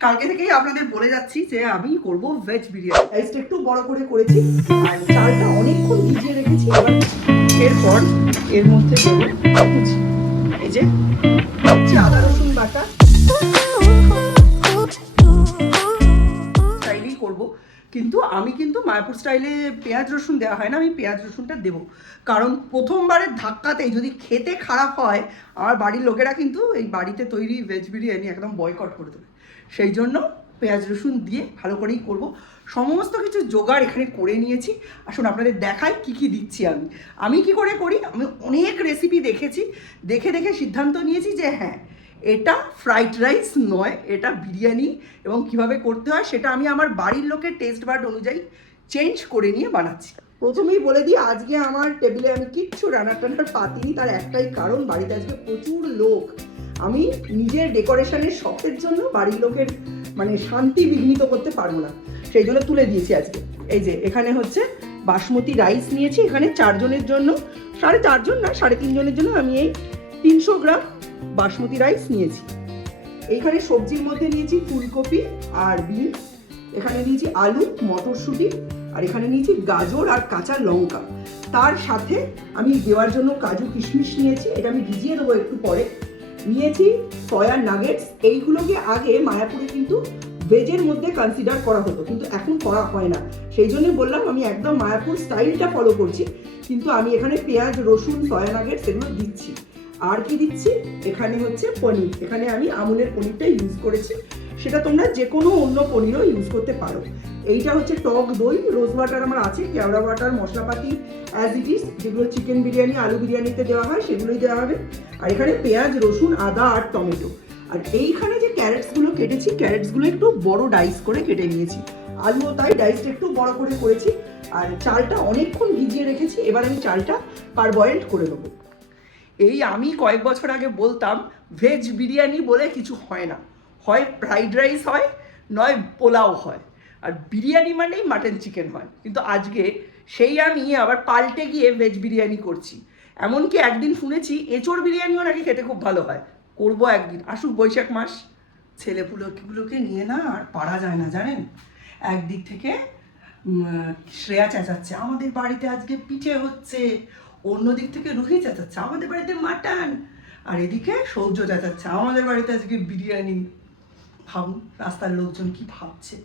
কালকে থেকেই আপনাদের বলে যাচ্ছি যে আমি করব ভেজ বিরিয়ানি। রাইসটা একটু বড় করে করেছি আর চালটা অনেকক্ষণ ভিজিয়ে রেখেছি। এরপর এর মধ্যে দেবো এই যে আদা রসুন বাটা, স্টাইলেই করব। কিন্তু আমি মায়াপুর স্টাইলে পেঁয়াজ রসুন দেওয়া হয় না, আমি পেঁয়াজ রসুনটা দেবো। কারণ প্রথমবারের ধাক্কাতেই যদি খেতে খারাপ হয়, আমার বাড়ির লোকেরা কিন্তু এই বাড়িতে তৈরি ভেজ বিরিয়ানি একদম বয়কট করে দেবে। সেই জন্য পেঁয়াজ রসুন দিয়ে ভালো করেই করব। সমস্ত কিছু জোগাড় এখানে করে নিয়েছি। আসুন আপনাদের দেখাই কি কি দিচ্ছি। আমি কি করে করি, আমি অনেক রেসিপি দেখেছি, দেখে দেখে সিদ্ধান্ত নিয়েছি যে হ্যাঁ, এটা ফ্রাইড রাইস নয়, এটা বিরিয়ানি। এবং কিভাবে করতে হয় সেটা আমি আমার বাড়ির লোকের টেস্ট বাড অনুযায়ী চেঞ্জ করে নিয়ে বানাচ্ছি। প্রথমেই বলে দিই, আজকে আমার টেবিলে আমি কিচ্ছু রান্নার টান্নার পাতিনি। তার একটাই কারণ, বাড়িতে আজকে প্রচুর লোক। আমি নিজের ডেকোরেশনের শখের জন্য বাড়ির লোকের শান্তি বিঘ্নিত করতে পারবো না, সেই জন্য তুলে দিয়েছি আজকে। এই যে এখানে হচ্ছে বাসমতি রাইস নিয়েছি, এখানে 4 জনের জন্য, 4.5 জন না 3.5 জনের জন্য আমি এই 300 গ্রাম বাসমতি রাইস নিয়েছি। এইখানে সবজির মধ্যে নিয়েছি ফুলকপি আর বিনস, এখানে নিয়েছি আলু, মটরশুঁটি, আর এখানে নিয়েছি গাজর আর কাঁচা লঙ্কা। তার সাথে আমি দেওয়ার জন্য কাজু কিশমিশ নিয়েছি, এটা আমি ভিজিয়ে দেবো একটু পরে। নিয়েছি সয়া নাগেটস। এইগুলোকে আগে মায়াপুরে কিন্তু ভেজের মধ্যে কনসিডার করা হতো, কিন্তু এখন করা হয় না। সেই জন্য বললাম আমি একদম মায়াপুর স্টাইলটা ফলো করছি। কিন্তু আমি এখানে পেঁয়াজ রসুন সয়া নাগেটস এগুলো দিচ্ছি। আর কি দিচ্ছি, এখানে হচ্ছে পনির। এখানে আমি আমুলের পনিরটা ইউজ করেছি, সেটা তোমরা যে কোনো অন্য পনিরও ইউজ করতে পারো। এইটা হচ্ছে টক দই, রোজ ওয়াটার আমার আছে, কেওড়া ওয়াটার, মশলাপাতি অ্যাজ ইট ইজ, যেগুলো চিকেন বিরিয়ানি আলু বিরিয়ানিতে দেওয়া হয় সেগুলোই দেওয়া হবে। আর এখানে পেঁয়াজ রসুন আদা আর টমেটো। আর এইখানে যে ক্যারেটসগুলো কেটেছি, ক্যারেটসগুলো একটু বড় ডাইস করে কেটে নিয়েছি। আলুও তাই ডাইসটা একটু বড় করে করেছি। আর চালটা অনেকক্ষণ ভিজিয়ে রেখেছি, এবার আমি চালটা পারবয়েল্ড করে দেবো। এই আমি কয়েক বছর আগে বলতাম ভেজ বিরিয়ানি বলে কিছু হয় না, হয় ফ্রাইড রাইস হয়, নয় পোলাও হয়, আর বিরিয়ানি মানেই মাটন চিকেন হয়। কিন্তু আজকে সেই আমি আবার পাল্টে গিয়ে ভেজ বিরিয়ানি করছি। এমনকি একদিন শুনেছি এঁচোড় বিরিয়ানিও নাকি খেতে খুব ভালো হয়। করবো একদিন, আসুক বৈশাখ মাস। ছেলেপুলোগুলোকে নিয়ে না আর পারা যায় না জানেন। একদিক থেকে শ্রেয়া চেঁচাচ্ছে আমাদের বাড়িতে আজকে পিঠে হচ্ছে, অন্যদিক থেকে রুহি চেঁচাচ্ছে আমাদের বাড়িতে মাটন, আর এদিকে সৌর্য চেঁচাচ্ছে আমাদের বাড়িতে আজকে বিরিয়ানি। ভাবুন রাস্তার লোকজন কি ভাবছে।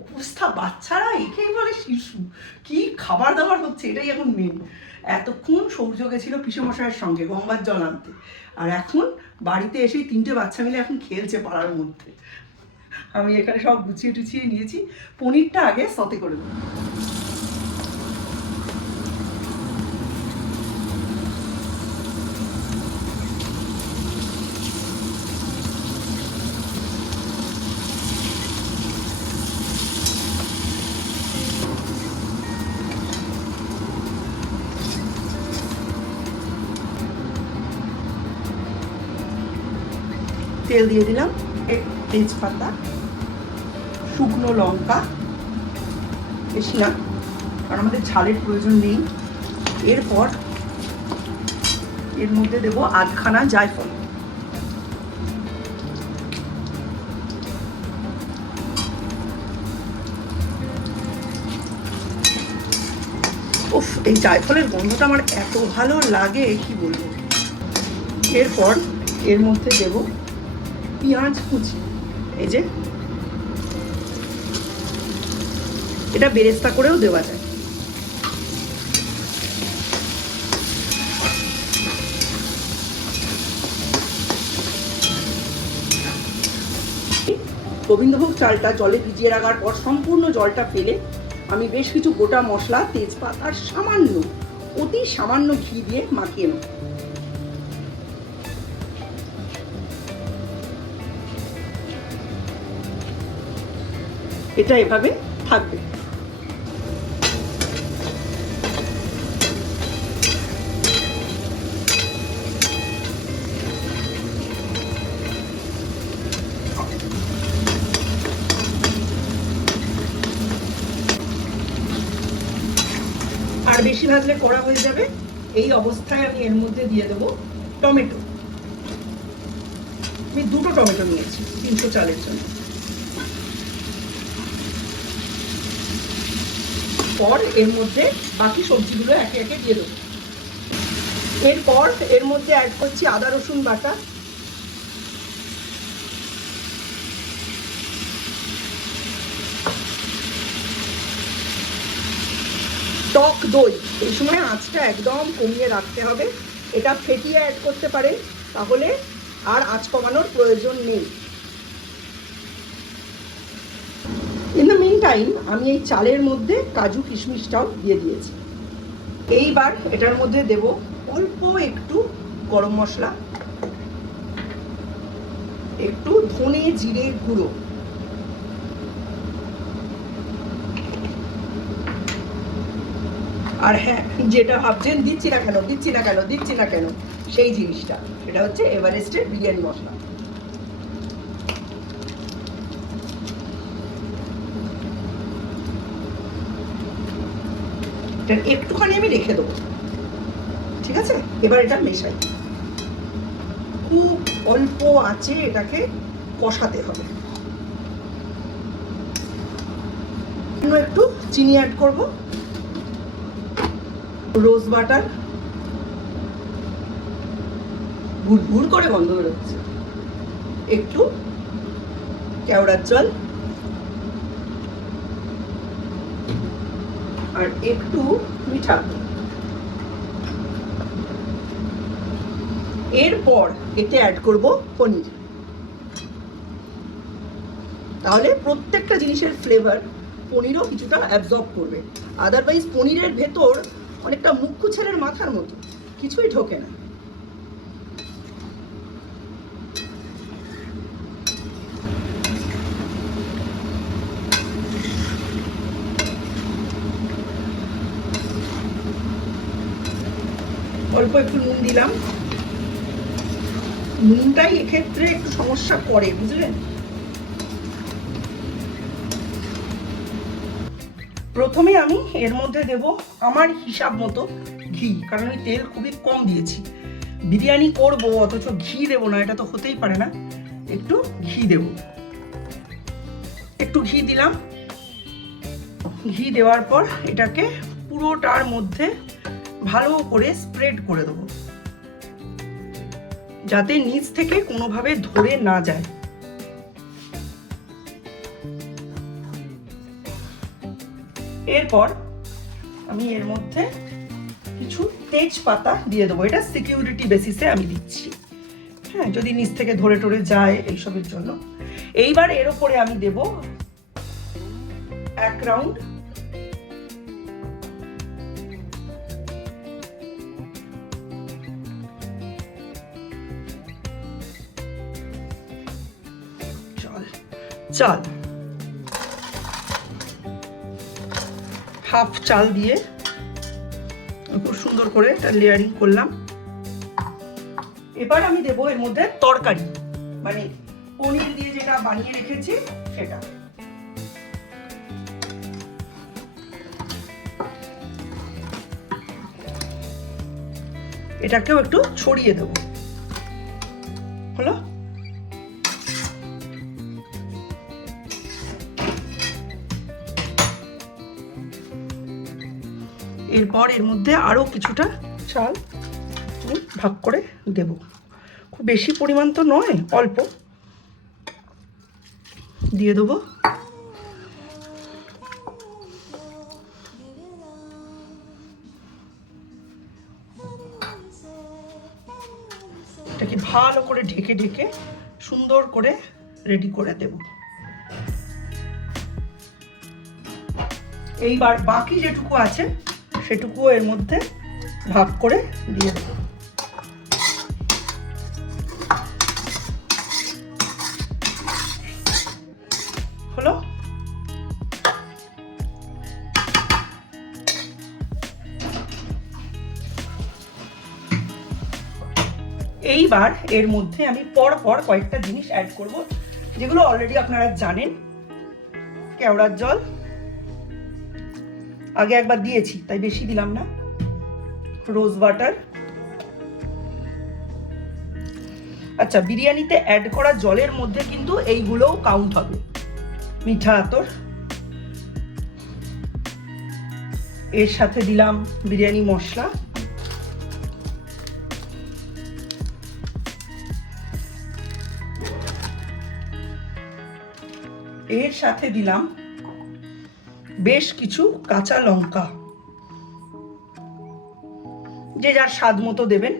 অবস্থা, বাচ্চারা একেই বলে শিশু। কি খাবার দাবার হচ্ছে এটাই এখন মেন। এতক্ষণ সৌর্য গেছিল পিসেমশাইয়ের সঙ্গে গঙ্গার জল আনতে, আর এখন বাড়িতে এসেই 3টে বাচ্চা মিলে এখন খেলছে পাড়ার মধ্যে। আমি এখানে সব গুছিয়ে টুছিয়ে নিয়েছি। পনিরটা আগে সতে করে দেবো। তেল দিয়ে দিলাম, তেজপাতা, শুকনো লঙ্কা, বেশি না কারণ আমাদের ঝালের প্রয়োজন নেই। এরপর এর মধ্যে দেবো আধখানা জায়ফল। উফ, এই জায়ফলের গন্ধটা আমার এত ভালো লাগে কি বলবো। এরপর এর মধ্যে দেবো পেঁয়াজ কুচি। এই যে এটা বেরেস্তা করেও দেওয়া যায়। গোবিন্দভোগ চালটা জলে ভিজিয়ে রাখার পর সম্পূর্ণ জলটা ফেলে আমি বেশ কিছু গোটা মশলা, তেজপাতা আর সামান্য, অতি সামান্য ঘি দিয়ে মাখিয়ে নেব। এটা এভাবে থাকবে। আর বেশি ভাজলে কড়া হয়ে যাবে। এই অবস্থায় আমি এর মধ্যে দিয়ে দেবো টমেটো। আমি 2টো টমেটো নিয়েছি 300 চালের জন্য। পর এর মধ্যে বাকি সবজিগুলো একে একে দিয়ে দেবো। এরপর এর মধ্যে অ্যাড করছি আদা রসুন বাটা, টক দই। এই সময় আঁচটা একদম কমিয়ে রাখতে হবে, এটা ফেটিয়ে অ্যাড করতে পারেন, তাহলে আর আঁচ কমানোর প্রয়োজন নেই। ইন দ্য মিন টাইম আমি এই চালের মধ্যে কাজু কিশমিশটাও দিয়ে দিয়েছি। এইবার এটার মধ্যে দেব অল্প একটু গরম মশলা, একটু ধনে জিরে গুঁড়ো, আর হ্যাঁ, যেটা ভাবছেন দিচ্ছি না কেন সেই জিনিসটা, এটা হচ্ছে এভারেস্টের বিরিয়ানি মশলা। একটুখানি আমি রেখে দেবো, ঠিক আছে? এবার এটা মেশাই, খুব অল্প আঁচে এটাকে কষাতে হবে। একটু চিনি অ্যাড করব, রোজ বাটার, গুড় করে গন্ধ বেরোচ্ছে, একটু কেওড়ার জল, আর একটু মিঠা। এরপর এতে অ্যাড করব পনির, তাহলে প্রত্যেকটা জিনিসের ফ্লেভার পনিরও কিছুটা অ্যাবজর্ব করবে। আদারওয়াইজ পনিরের ভেতর অনেকটা মুখ্য ছেলের মাথার মতো, কিছুই ঢোকে না। অল্প একটু নুন দিলাম, নুনটাই এক্ষেত্রে একটু সমস্যা করে, বুঝলেন? প্রথমে আমি এর মধ্যে দেব আমার হিসাব মতো ঘি, কারণ আমি তেল খুবই কম দিয়েছি। বিরিয়ানি করব অথচ ঘি দেব না, এটা তো হতেই পারে না। একটু ঘি দেব, একটু ঘি দিলাম। ঘি দেওয়ার পর এটাকে পুরোটার মধ্যে ভালো করে স্প্রেড করে দেবো, যাতে নিচ থেকে কোনোভাবে ধরে না যায়। এরপর আমি এর মধ্যে কিছু তেজপাতা দিয়ে দেবো, এটা সিকিউরিটি বেসিসে আমি দিচ্ছি, হ্যাঁ, যদি নিচ থেকে ধরে টরে যায় এইসবের জন্য। এইবার এর উপরে আমি দেব 1 রাউন্ড চাল, হাফ চাল দিয়ে খুব সুন্দর করে এটা লেয়ারিং করলাম। এবার আমি দেবো এর মধ্যে তরকারি, মানে পনির দিয়ে যেটা বানিয়ে রেখেছি সেটা। এটাকেও একটু ছড়িয়ে দেবো, হলো? এরপর এর মধ্যে আরো কিছুটা চাল ভাগ করে দেব, খুব বেশি পরিমাণ তো নয়, অল্প দিয়ে দেবো। এটাকে ভালো করে ঢেকে ঢেকে সুন্দর করে রেডি করে দেব। এইবার বাকি যেটুকু আছে সেটুকুও এর মধ্যে ভাগ করে দিয়ে দেব। হলো? এইবার এর মধ্যে আমি পর পর কয়েকটা জিনিস অ্যাড করব, যেগুলো অলরেডি আপনারা জানেন। কেওড়ার জল আগে একবার দিয়েছি তাই বেশি দিলাম না, রোজ ওয়াটার, আচ্ছা, বিরিয়ানিতে অ্যাড করা জলের মধ্যে কিন্তু এইগুলোও কাউন্ট হবে। মিঠা আতর, এর সাথে দিলাম বিরিয়ানি মশলা, এর সাথে দিলাম বেশ কিছু কাঁচা লঙ্কা, যে যার স্বাদ মতো দেবেন।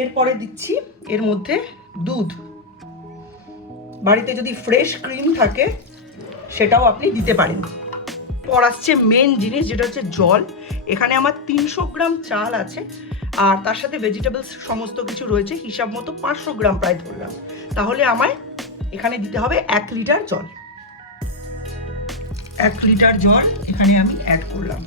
এরপরে দিচ্ছি এর মধ্যে দুধ। বাড়িতে যদি ফ্রেশ ক্রিম থাকে সেটাও আপনি দিতে পারেন। পর আসছে মেন জিনিস, যেটা হচ্ছে জল। এখানে আমার 300 গ্রাম চাল আছে, আর তার সাথে ভেজিটেবলস সমস্ত কিছু রয়েছে, হিসাব মতো 500 গ্রাম প্রায় ধরলাম। তাহলে আমায় এখানে দিতে হবে 1 লিটার জল। 1 লিটার জল এখানে আমি অ্যাড করলাম।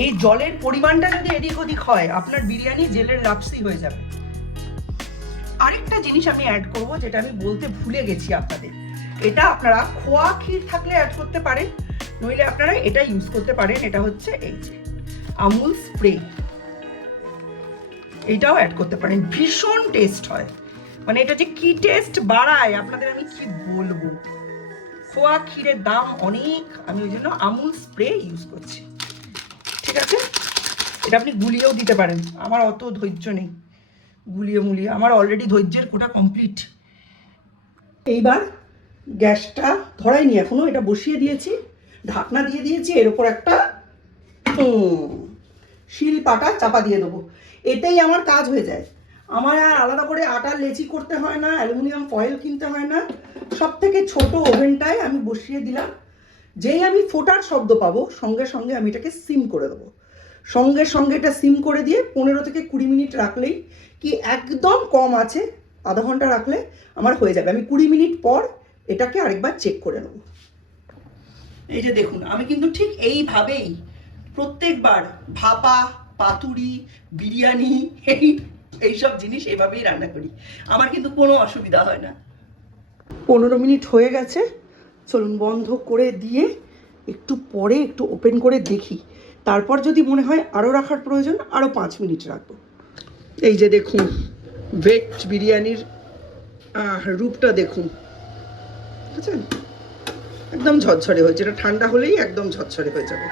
এই জলের পরিমাণটা যদি এদিক ওদিক হয়, আপনার বিরিয়ানি জেলের লাপসি হয়ে যাবে। আরেকটা জিনিস আমি অ্যাড করব, যেটা আমি বলতে ভুলে গেছি আপনাদের। এটা আপনারা খোয়া ক্ষীর থাকলে অ্যাড করতে পারেন, নইলে আপনারা এটা ইউজ করতে পারেন। এটা হচ্ছে এই যে আমুল স্প্রে, এটাও অ্যাড করতে পারেন। ভীষণ টেস্ট হয়, মানে এটা যে কি টেস্ট বাড়ায় আপনাদের আমি কি বলবো। খোয়া ক্ষীরের দাম অনেক, আমি ওই জন্য আমুল স্প্রে ইউজ করছি। ঠিক আছে, এটা আপনি গুলিয়েও দিতে পারেন, আমার অত ধৈর্য নেই গুলিয়ে মুলিয়ে, আমার অলরেডি ধৈর্যের কোটা কমপ্লিট। এইবার গ্যাসটা ধরাইনি এখনো, এটা বসিয়ে দিয়েছি, ঢাকনা দিয়ে দিয়েছি, এর উপর একটা শিল পাটা চাপা দিয়ে দেবো। এতেই আমার কাজ হয়ে যায়। আমার আর আলাদা করে আটার লেচি করতে হয় না, অ্যালুমিনিয়াম ফয়েল কিনতে হয় না। সব থেকে ছোট ওভেনটায় আমি বসিয়ে দিলাম। যেই আমি ফোটার শব্দ পাবো সঙ্গে সঙ্গে আমি এটাকে সিম করে দেবো। সঙ্গে সঙ্গে এটা সিম করে দিয়ে 15 থেকে 20 মিনিট রাখলেই, কি একদম কম আছে আধা ঘন্টা রাখলে আমার হয়ে যাবে। আমি 20 মিনিট পর এটাকে আরেকবার চেক করে নেব। এই যে দেখুন, আমি কিন্তু ঠিক এইভাবেই প্রত্যেকবার ভাপা, পাতুরি, বিরিয়ানি, এইসব জিনিস এইভাবেই রান্না করি। আমার কিন্তু কোনো অসুবিধা হয় না। 15 মিনিট হয়ে গেছে, চলুন বন্ধ করে দিয়ে একটু পরে একটু ওপেন করে দেখি। তারপর যদি মনে হয় আরও রাখার প্রয়োজন, আরও 5 মিনিট রাখবো। এই যে দেখুন, ভেজ বিরিয়ানির রূপটা দেখুন, বুঝছেন, একদম ঝরঝরে হয়েছে। এটা ঠান্ডা হলেই একদম ঝরঝরে হয়ে যাবে।